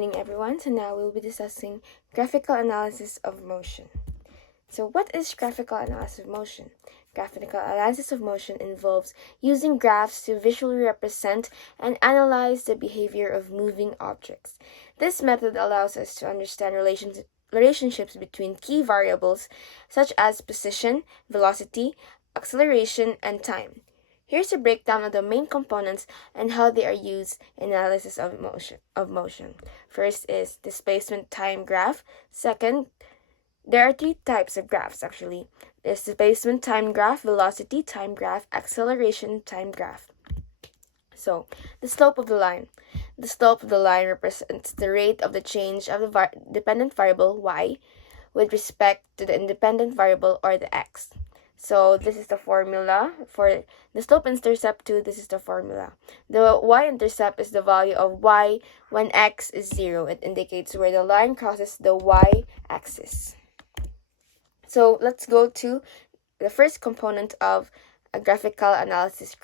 Good evening, everyone. So now we'll be discussing graphical analysis of motion. So what is graphical analysis of motion? Graphical analysis of motion involves using graphs to visually represent and analyze the behavior of moving objects. This method allows us to understand relationships between key variables such as position, velocity, acceleration, and time. Here's a breakdown of the main components and how they are used in analysis of motion. First is displacement time graph. Second, there are three types of graphs actually. There's displacement time graph, velocity time graph, acceleration time graph. So, the slope of the line. The slope of the line represents the rate of the change of the dependent variable y with respect to the independent variable or the x. So this is the formula for the slope-intercept 2. This is the formula. The y-intercept is the value of y when x is 0. It indicates where the line crosses the y-axis. So let's go to the first component of a graphical analysis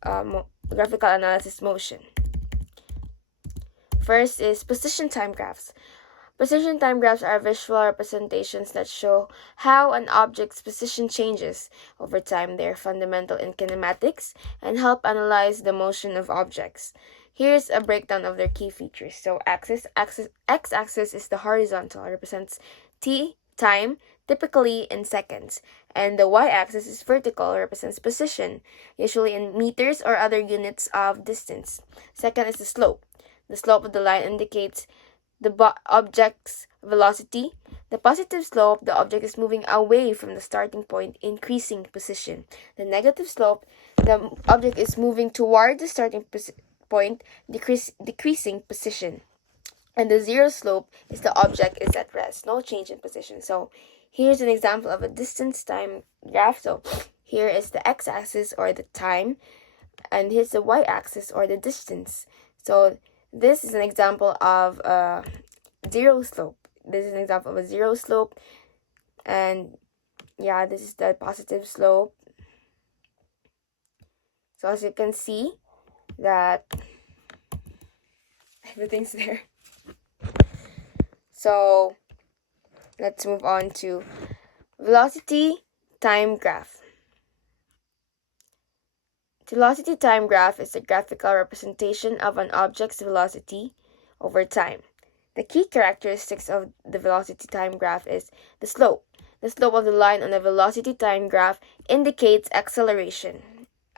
graphical analysis motion. First is position time graphs. Position time graphs are visual representations that show how an object's position changes over time. They are fundamental in kinematics and help analyze the motion of objects. Here's a breakdown of their key features. So x-axis is the horizontal, represents time, typically in seconds, and the y-axis is vertical, represents position, usually in meters or other units of distance. Second is the slope. The slope of the line indicates the object's velocity. The positive slope, the object is moving away from the starting point, increasing position. The negative slope, the object is moving toward the starting point, decreasing position. And the zero slope is the object is at rest, no change in position. So here's an example of a distance time graph. So here is the x-axis or the time, and here's the y-axis or the distance. So this is an example of a zero slope. This is an example of a zero slope. And yeah, this is the positive slope. So as you can see that everything's there. So let's move on to velocity time graph. The velocity time graph is a graphical representation of an object's velocity over time. The key characteristics of the velocity time graph is the slope. The slope of the line on the velocity time graph indicates acceleration.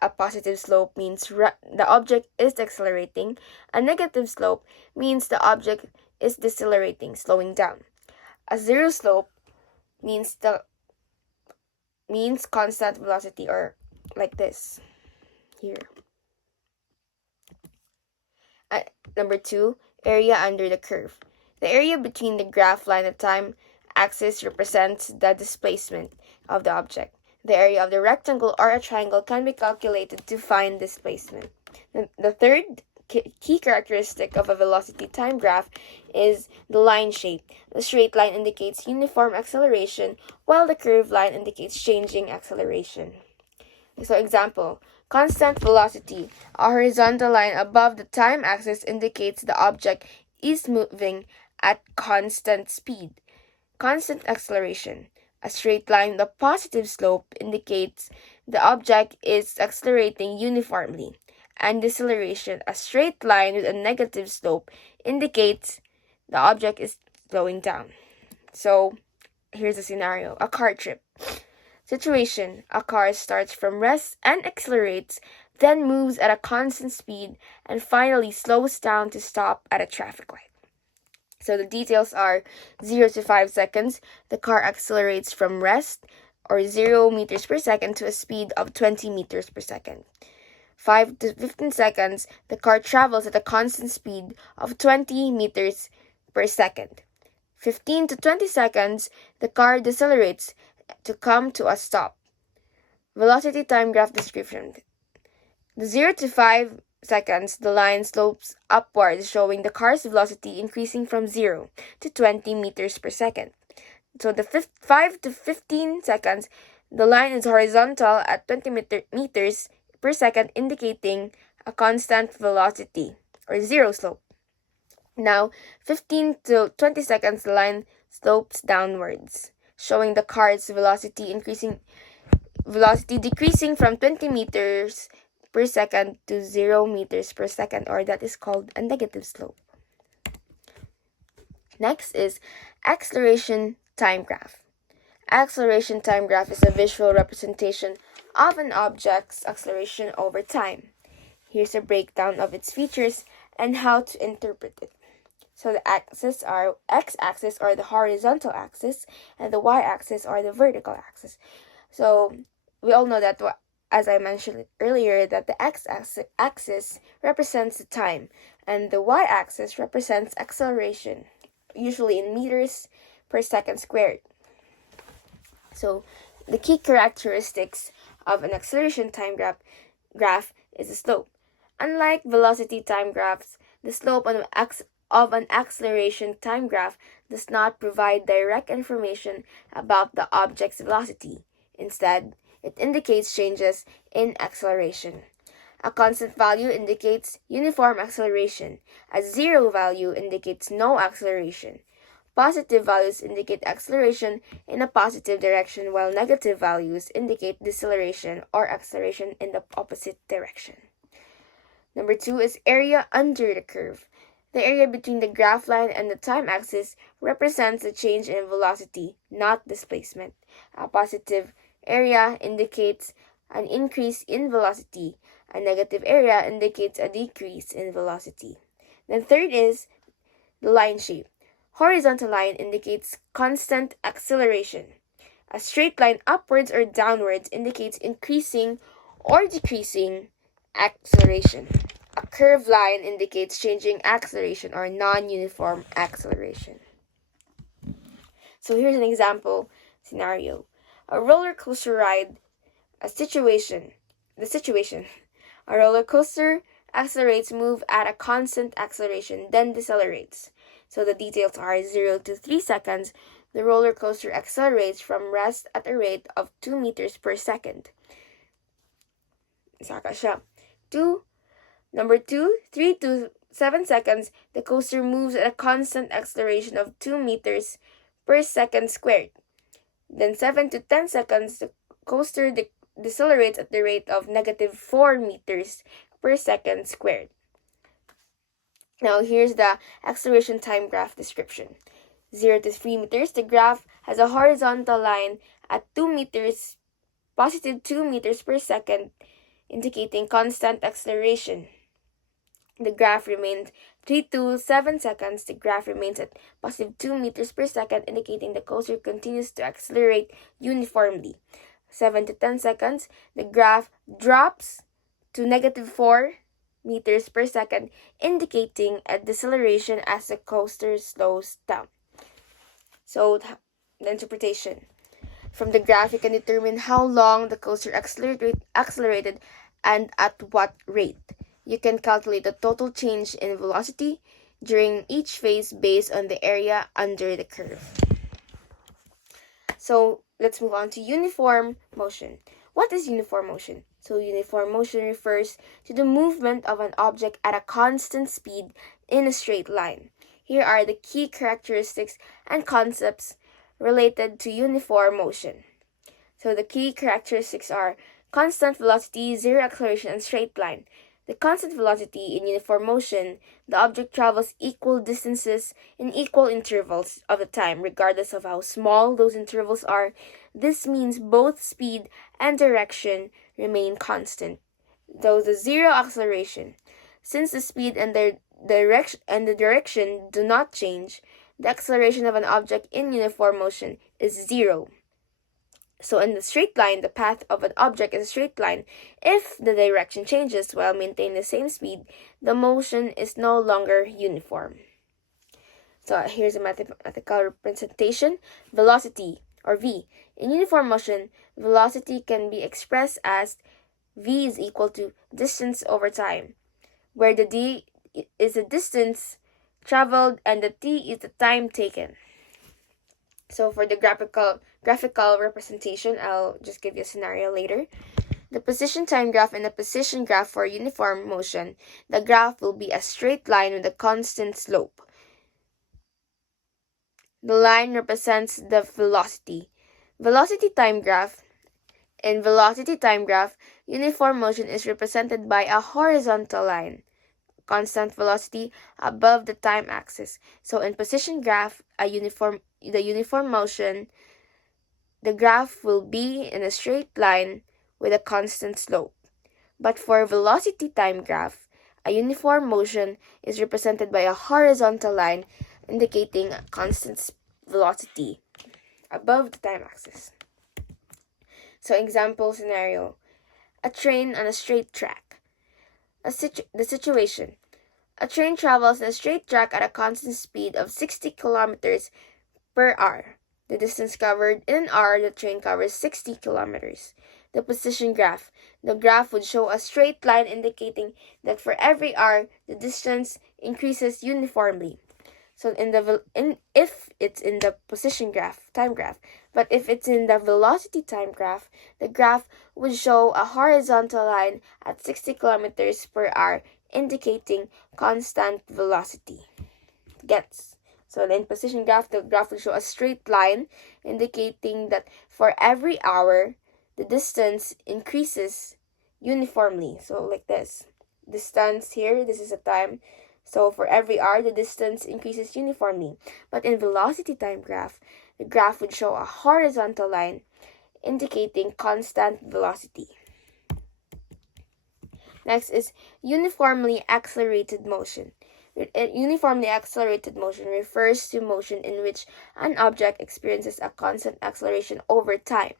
A positive slope means the object is accelerating. A negative slope means the object is decelerating, slowing down. A zero slope means constant velocity, or like this here. Number 2, area under the curve. The area between the graph line and time axis represents the displacement of the object. The area of the rectangle or a triangle can be calculated to find displacement. The third key characteristic of a velocity time graph is the line shape. The straight line indicates uniform acceleration, while the curved line indicates changing acceleration. So example, constant velocity. A horizontal line above the time axis indicates the object is moving at constant speed. Constant acceleration. A straight line with a positive slope indicates the object is accelerating uniformly. And deceleration, a straight line with a negative slope, indicates the object is slowing down. So here's a scenario, a car trip. Situation, a car starts from rest and accelerates, then moves at a constant speed, and finally slows down to stop at a traffic light. So the details are 0 to 5 seconds, the car accelerates from rest, or 0 meters per second, to a speed of 20 meters per second. 5 to 15 seconds, the car travels at a constant speed of 20 meters per second. 15 to 20 seconds, the car decelerates to come to a stop. Velocity time graph description. The 0 to 5 seconds, the line slopes upwards, showing the car's velocity increasing from 0 to 20 meters per second. So the 5 to 15 seconds, the line is horizontal at 20 meters per second, indicating a constant velocity or zero slope. Now, 15 to 20 seconds, the line slopes downwards, showing the car's velocity decreasing from 20 meters per second to 0 meters per second, or that is called a negative slope. Next is acceleration time graph. Acceleration time graph is a visual representation of an object's acceleration over time. Here's a breakdown of its features and how to interpret it. So the x-axis or the horizontal axis, and the y-axis or the vertical axis. So we all know that, as I mentioned earlier, that the x-axis represents the time, and the y-axis represents acceleration, usually in meters per second squared. So the key characteristics of an acceleration time graph is the slope. Unlike velocity time graphs, the slope of an acceleration time graph does not provide direct information about the object's velocity. Instead, it indicates changes in acceleration. A constant value indicates uniform acceleration. A zero value indicates no acceleration. Positive values indicate acceleration in a positive direction, while negative values indicate deceleration or acceleration in the opposite direction. Number 2 is area under the curve. The area between the graph line and the time axis represents a change in velocity, not displacement. A positive area indicates an increase in velocity. A negative area indicates a decrease in velocity. Then third is the line shape. Horizontal line indicates constant acceleration. A straight line upwards or downwards indicates increasing or decreasing acceleration. A curved line indicates changing acceleration or non-uniform acceleration. So here's an example scenario. A roller coaster ride, the situation. A roller coaster accelerates, move at a constant acceleration, then decelerates. So the details are 0 to 3 seconds. The roller coaster accelerates from rest at a rate of 2 meters per second. Saka siya. Number 2, 3 to 7 seconds, the coaster moves at a constant acceleration of 2 meters per second squared. Then 7 to 10 seconds, the coaster decelerates at the rate of negative 4 meters per second squared. Now here's the acceleration time graph description. 0 to 3 meters, the graph has a horizontal line at 2 meters, positive 2 meters per second, indicating constant acceleration. The graph remains 3 to 7 seconds. The graph remains at positive 2 meters per second, indicating the coaster continues to accelerate uniformly. 7 to 10 seconds, the graph drops to negative 4 meters per second, indicating a deceleration as the coaster slows down. So the interpretation. From the graph, you can determine how long the coaster accelerated and at what rate. You can calculate the total change in velocity during each phase based on the area under the curve. So let's move on to uniform motion. What is uniform motion? So uniform motion refers to the movement of an object at a constant speed in a straight line. Here are the key characteristics and concepts related to uniform motion. So the key characteristics are constant velocity, zero acceleration, and straight line. The constant velocity in uniform motion, the object travels equal distances in equal intervals of the time, regardless of how small those intervals are. This means both speed and direction remain constant. Though the zero acceleration, since the speed and the direction do not change, the acceleration of an object in uniform motion is zero. So in the straight line, the path of an object is a straight line. If the direction changes while maintaining the same speed, the motion is no longer uniform. So here's a mathematical representation. Velocity, or v. In uniform motion, velocity can be expressed as v is equal to distance over time, where the d is the distance traveled and the t is the time taken. So for the graphical representation, I'll just give you a scenario later. The position time graph and the position graph for uniform motion. The graph will be a straight line with a constant slope. The line represents the velocity. Velocity time graph. In velocity time graph, uniform motion is represented by a horizontal line, constant velocity above the time axis. So in position graph, the uniform motion, the graph will be in a straight line with a constant slope. But for velocity time graph, a uniform motion is represented by a horizontal line indicating a constant velocity above the time axis. So example scenario, a train on a straight track. The situation, a train travels in a straight track at a constant speed of 60 kilometers per hour. The distance covered in an hour, the train covers 60 kilometers. The position graph. The graph would show a straight line indicating that for every hour, the distance increases uniformly. So if it's in the position graph, time graph, but if it's in the velocity time graph, the graph would show a horizontal line at 60 kilometers per hour indicating constant velocity. Gets. So in position graph, the graph will show a straight line indicating that for every hour, the distance increases uniformly. So like this. Distance here, this is a time. So for every hour, the distance increases uniformly. But in velocity time graph, the graph would show a horizontal line indicating constant velocity. Next is uniformly accelerated motion. Uniformly accelerated motion refers to motion in which an object experiences a constant acceleration over time.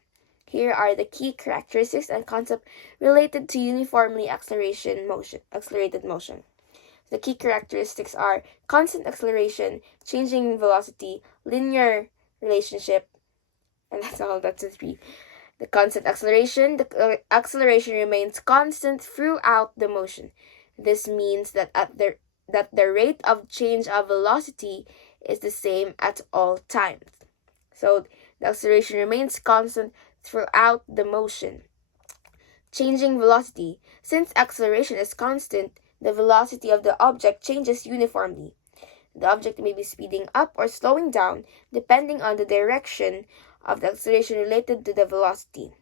Here are the key characteristics and concepts related to uniformly accelerated motion. The key characteristics are constant acceleration, changing velocity, linear relationship, and that's all. That's the three. The constant acceleration. The acceleration remains constant throughout the motion. This means that the rate of change of velocity is the same at all times. So the acceleration remains constant throughout the motion. Changing velocity. Since acceleration is constant, the velocity of the object changes uniformly. The object may be speeding up or slowing down depending on the direction of the acceleration related to the velocity.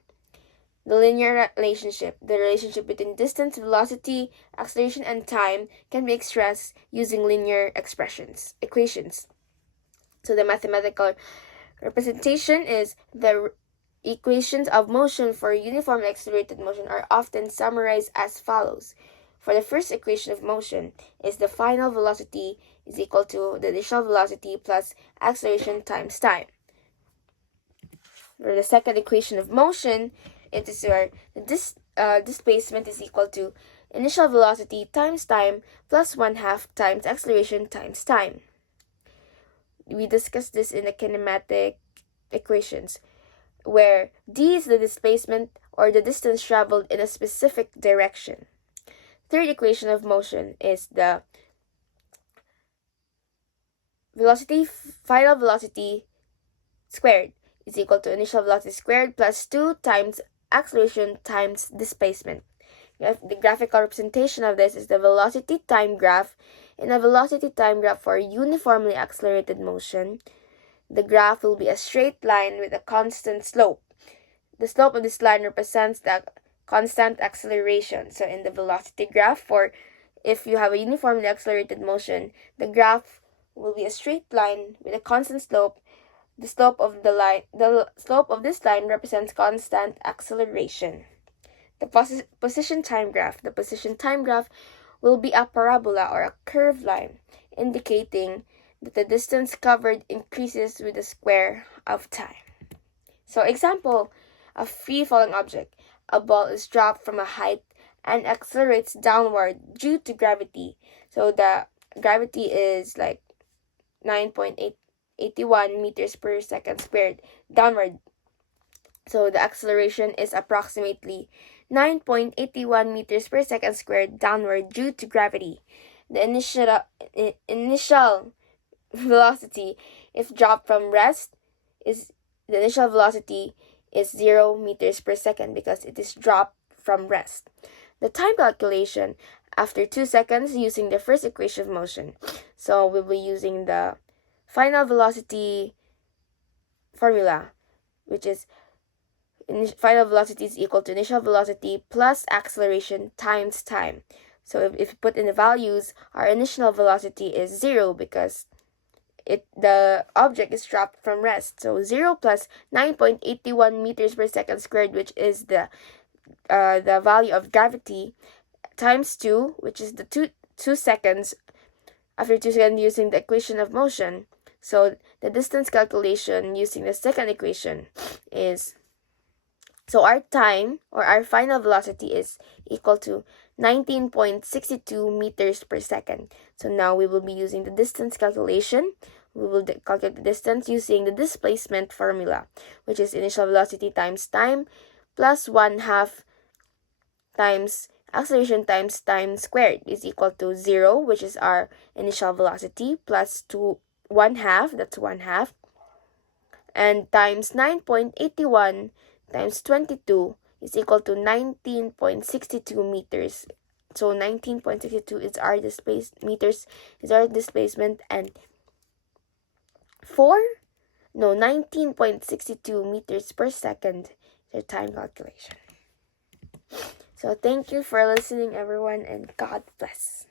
The linear relationship. The relationship between distance, velocity, acceleration, and time can be expressed using linear equations. So the mathematical representation is the equations of motion for uniformly accelerated motion are often summarized as follows. For the first equation of motion is the final velocity is equal to the initial velocity plus acceleration times time. For the second equation of motion, it is where the displacement is equal to initial velocity times time plus 1/2 times acceleration times time. We discussed this in the kinematic equations, where d is the displacement or the distance traveled in a specific direction. Third equation of motion is the final velocity squared is equal to initial velocity squared plus 2 times acceleration times displacement. The graphical representation of this is the velocity time graph. In a velocity time graph for uniformly accelerated motion, the graph will be a straight line with a constant slope. The slope of this line represents the constant acceleration. So in the velocity graph, if you have a uniformly accelerated motion, the graph will be a straight line with a constant slope. The slope of this line represents constant acceleration. The position time graph. The position time graph will be a parabola or a curved line, indicating that the distance covered increases with the square of time. So example, a free-falling object. A ball is dropped from a height and accelerates downward due to gravity. So the gravity is like 9.81 meters per second squared downward. So the acceleration is approximately 9.81 meters per second squared downward due to gravity. The initial velocity, if dropped from rest, is the initial velocity is 0 meters per second because it is dropped from rest. The time calculation after 2 seconds using the first equation of motion. So we'll be using the final velocity formula, which is final velocity is equal to initial velocity plus acceleration times time. So if you put in the values, our initial velocity is 0 because the object is dropped from rest. So 0 plus 9.81 meters per second squared, which is the value of gravity, times 2, which is the 2 seconds after 2 seconds using the equation of motion. So the distance calculation using the second equation is, so our time or our final velocity is equal to 19.62 meters per second. So now we will be using the distance calculation. We will calculate the distance using the displacement formula, which is initial velocity times time plus 1/2 times acceleration times time squared is equal to 0, which is our initial velocity, plus 1/2, that's 1/2, and times 9.81 times 22 is equal to 19.62 meters. So 19.62 is our displacement, and 19.62 meters per second is our time calculation. So thank you for listening, everyone, and God bless.